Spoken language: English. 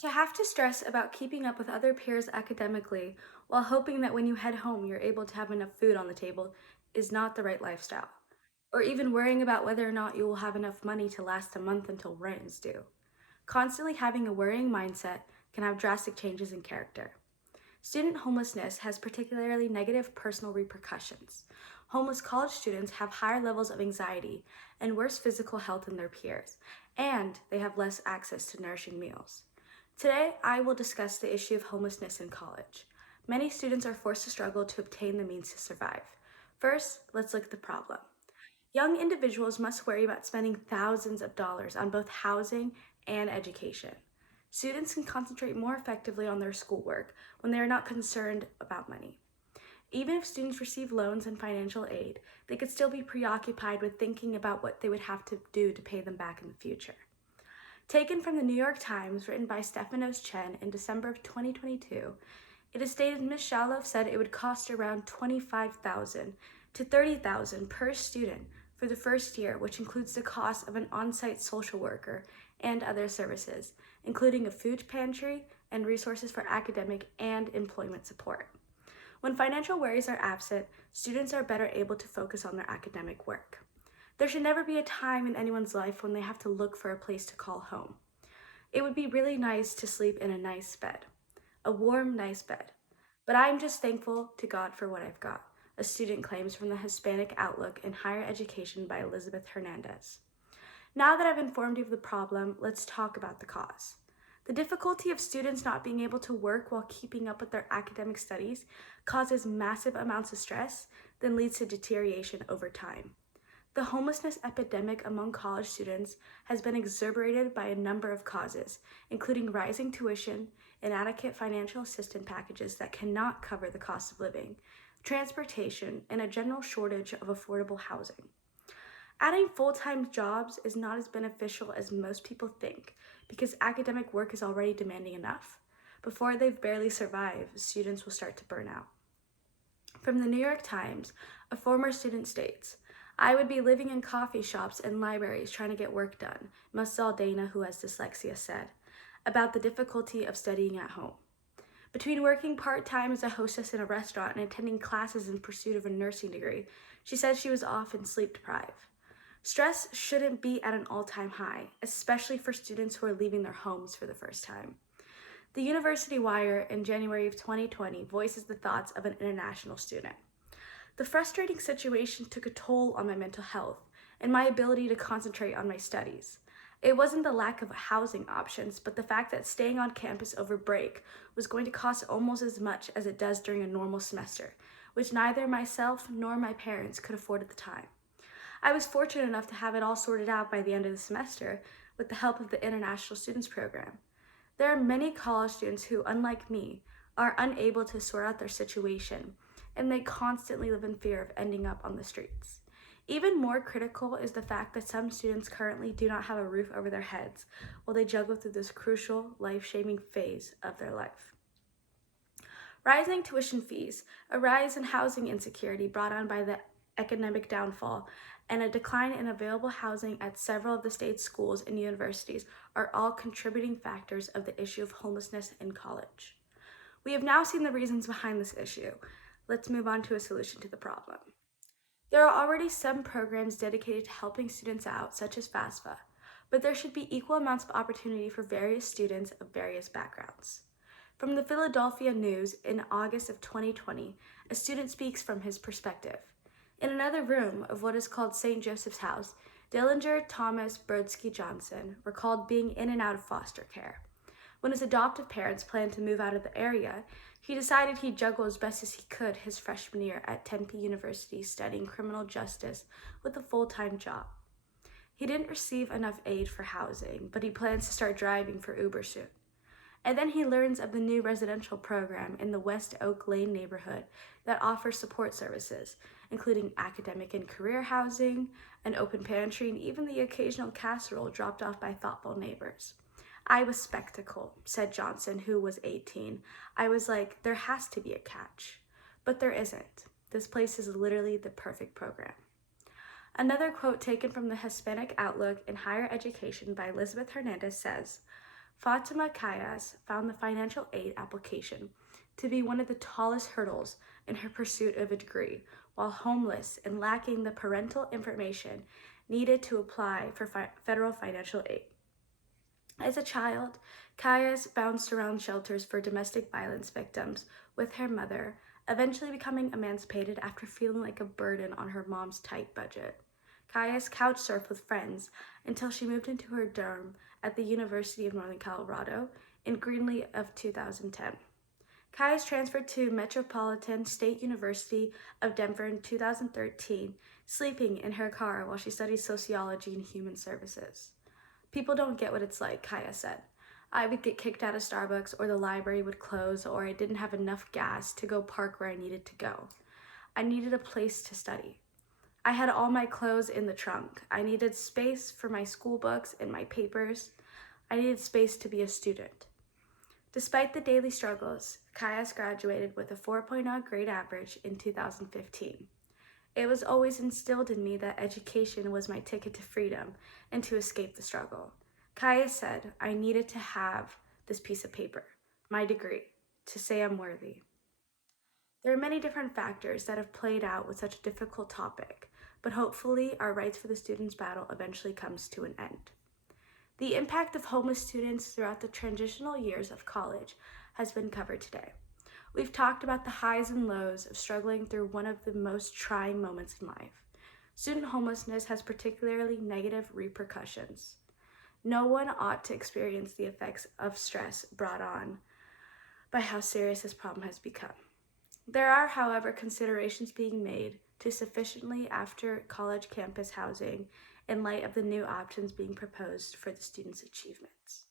To have to stress about keeping up with other peers academically while hoping that when you head home you're able to have enough food on the table is not the right lifestyle. Or even worrying about whether or not you will have enough money to last a month until rent is due. Constantly having a worrying mindset can have drastic changes in character. Student homelessness has particularly negative personal repercussions. Homeless college students have higher levels of anxiety and worse physical health than their peers, and they have less access to nourishing meals. Today, I will discuss the issue of homelessness in college. Many students are forced to struggle to obtain the means to survive. First, let's look at the problem. Young individuals must worry about spending thousands of dollars on both housing and education. Students can concentrate more effectively on their schoolwork when they are not concerned about money. Even if students receive loans and financial aid, they could still be preoccupied with thinking about what they would have to do to pay them back in the future. Taken from the New York Times, written by Stephanos Chen in December of 2022, it is stated Ms. Shalov said it would cost around $25,000 to $30,000 per student for the first year, which includes the cost of an on-site social worker and other services, including a food pantry and resources for academic and employment support. When financial worries are absent, students are better able to focus on their academic work. There should never be a time in anyone's life when they have to look for a place to call home. It would be really nice to sleep in a nice bed, a warm, nice bed. But I'm just thankful to God for what I've got, a student claims from the Hispanic Outlook in Higher Education by Elizabeth Hernandez. Now that I've informed you of the problem, let's talk about the cause. The difficulty of students not being able to work while keeping up with their academic studies causes massive amounts of stress, then leads to deterioration over time. The homelessness epidemic among college students has been exacerbated by a number of causes, including rising tuition, inadequate financial assistance packages that cannot cover the cost of living, transportation, and a general shortage of affordable housing. Adding full-time jobs is not as beneficial as most people think because academic work is already demanding enough. Before they've barely survived, students will start to burn out. From the New York Times, a former student states, I would be living in coffee shops and libraries trying to get work done, Masal Dana, who has dyslexia, said, about the difficulty of studying at home. Between working part-time as a hostess in a restaurant and attending classes in pursuit of a nursing degree, she said she was often sleep-deprived. Stress shouldn't be at an all-time high, especially for students who are leaving their homes for the first time. The University Wire in January of 2020 voices the thoughts of an international student. The frustrating situation took a toll on my mental health and my ability to concentrate on my studies. It wasn't the lack of housing options, but the fact that staying on campus over break was going to cost almost as much as it does during a normal semester, which neither myself nor my parents could afford at the time. I was fortunate enough to have it all sorted out by the end of the semester with the help of the International Students Program. There are many college students who, unlike me, are unable to sort out their situation, and they constantly live in fear of ending up on the streets. Even more critical is the fact that some students currently do not have a roof over their heads while they juggle through this crucial, life-shaping phase of their life. Rising tuition fees, a rise in housing insecurity brought on by the economic downfall, and a decline in available housing at several of the state's schools and universities are all contributing factors of the issue of homelessness in college. We have now seen the reasons behind this issue. Let's move on to a solution to the problem. There are already some programs dedicated to helping students out, such as FAFSA, but there should be equal amounts of opportunity for various students of various backgrounds. From the Philadelphia News in August of 2020, a student speaks from his perspective. In another room of what is called St. Joseph's House, Dillinger Thomas Brodsky Johnson recalled being in and out of foster care. When his adoptive parents planned to move out of the area, he decided he'd juggle as best as he could his freshman year at Tempe University studying criminal justice with a full-time job. He didn't receive enough aid for housing, but he plans to start driving for Uber soon. And then he learns of the new residential program in the West Oak Lane neighborhood that offers support services, including academic and career housing, an open pantry, and even the occasional casserole dropped off by thoughtful neighbors. I was skeptical, said Johnson, who was 18. I was like, there has to be a catch. But there isn't. This place is literally the perfect program. Another quote taken from the Hispanic Outlook in Higher Education by Elizabeth Hernandez says, Fatima Kayas found the financial aid application to be one of the tallest hurdles in her pursuit of a degree, while homeless and lacking the parental information needed to apply for federal financial aid. As a child, Kayas bounced around shelters for domestic violence victims with her mother, eventually becoming emancipated after feeling like a burden on her mom's tight budget. Kayas couch surfed with friends until she moved into her dorm at the University of Northern Colorado in Greenlee of 2010. Kayas transferred to Metropolitan State University of Denver in 2013, sleeping in her car while she studied sociology and human services. People don't get what it's like, Kaya said. I would get kicked out of Starbucks, or the library would close, or I didn't have enough gas to go park where I needed to go. I needed a place to study. I had all my clothes in the trunk. I needed space for my school books and my papers. I needed space to be a student. Despite the daily struggles, Kayas graduated with a 4.0 grade average in 2015. It was always instilled in me that education was my ticket to freedom and to escape the struggle. Kaya said I needed to have this piece of paper, my degree, to say I'm worthy. There are many different factors that have played out with such a difficult topic, but hopefully our Rights for the Students battle eventually comes to an end. The impact of homeless students throughout the transitional years of college has been covered today. We've talked about the highs and lows of struggling through one of the most trying moments in life. Student homelessness has particularly negative repercussions. No one ought to experience the effects of stress brought on by how serious this problem has become. There are, however, considerations being made to sufficiently after college campus housing in light of the new options being proposed for the students' achievements.